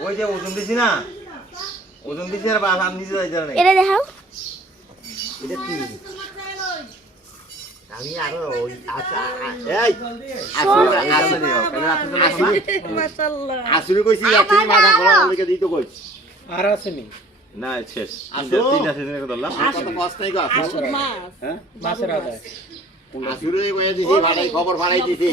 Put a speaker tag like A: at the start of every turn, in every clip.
A: ওই যে ওজন দিছি না ওজন দিছি আর বাস আর নিচে যাইতে না
B: এটা দেখাও
C: এটা কি আমি আরও ওই আচ্ছা এই আসলে কইছি আপনি মাথা গলা আমাকে দিতে কই
D: আর আসেনি?
A: না শেষ।
C: আসো।
A: তিনটা সিজনে ধরলাম।
C: কত কষ্ট নাই গো আসলে হ্যাঁ?
D: মাছের আদায়।
C: আসলে কই দিছি ভাড়াই খবর ভাড়াই দিছি।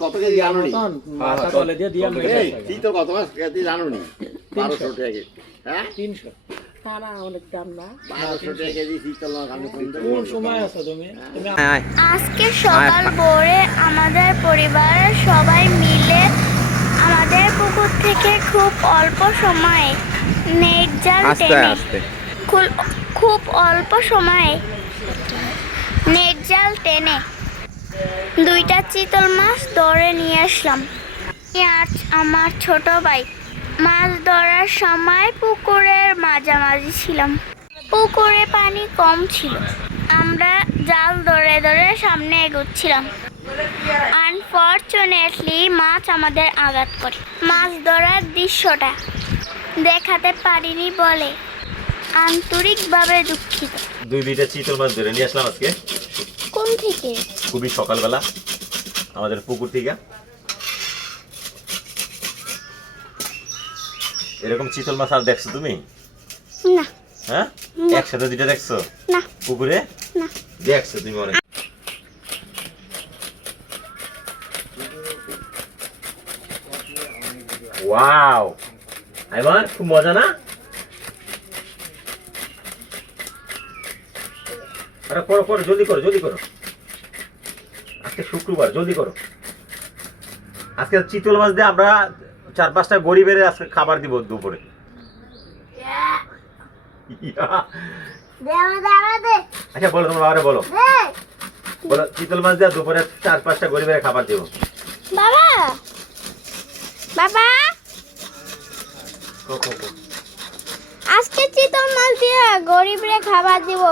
C: কত কেজি জানো নি কত কেজি জানো নি বারোশো টাকা হ্যাঁ?
D: তিনশো।
B: আজকে সকাল ভোরে আমাদের পরিবারের সবাই মিলে আমাদের পুকুর থেকে খুব অল্প সময়ে নেট জাল টেনে খুব অল্প সময়ে নেট জাল টেনে দুইটা চিতল মাছ ধরে নিয়ে আসলাম। আমি আমার ছোট ভাই মাছ ধরার সময় পুকুরের মাঝামাঝি ছিলাম। পুকুরে পানি কম ছিল। আমরা জাল ধরে ধরে সামনে এগোচ্ছিলাম। আনফর্চুনেটলি মাছ আমাদের আঘাত করে। মাছ ধরার দৃশ্যটা দেখাতে পারিনি বলে আন্তরিকভাবে দুঃখিত।
A: দুই দুইটা চিতল মাছ ধরে নিয়ে আসলাম আজকে।
B: কোন থেকে?
A: খুবই সকালবেলা। আমাদের পুকুর থেকে। এরকম চিতল মাছ আর দেখছ তুমি?
B: না।
A: হ্যাঁ? একসাথে দুইটা দেখছ?
B: না।
A: পুকুরে?
B: না।
A: দেখছ তুমি অনেক। ওয়াও। আইমান খুব মজা না? আরে করো করো জলদি করো জলদি করো। আজকে শুক্রবার জলদি করো। আজকে চিতল মাছ দিয়ে আমরা চার পাঁচটা গরিবের আজকে খাবার দিব দুপুরে।
B: দেওয়া দেওয়া
A: আচ্ছা বলো তোমার বাবারে বলো। বলো চিতল মাছ দিয়ে দুপুরে চার পাঁচটা গরিবের খাবার দিব।
B: বাবা। বাবা। আজকে চিতল মাছ দিয়ে গরিবরে খাবার দিব।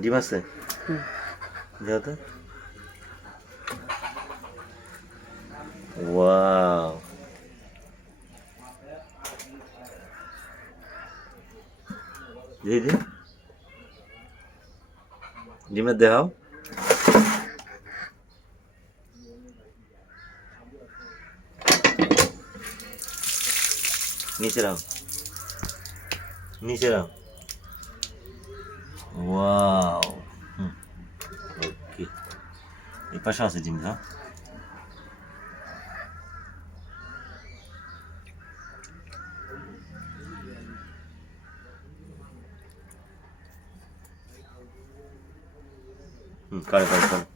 A: ডিম আছে? দাও তো ওয়াও। দিয়ে দি। ডিমের দেখাও। নিচে রাও নিচে রাও ওয়াও হুম ওকে এই পাশে আছে ডিম দাও হুম কাড়ে কাড়ে কাড়ে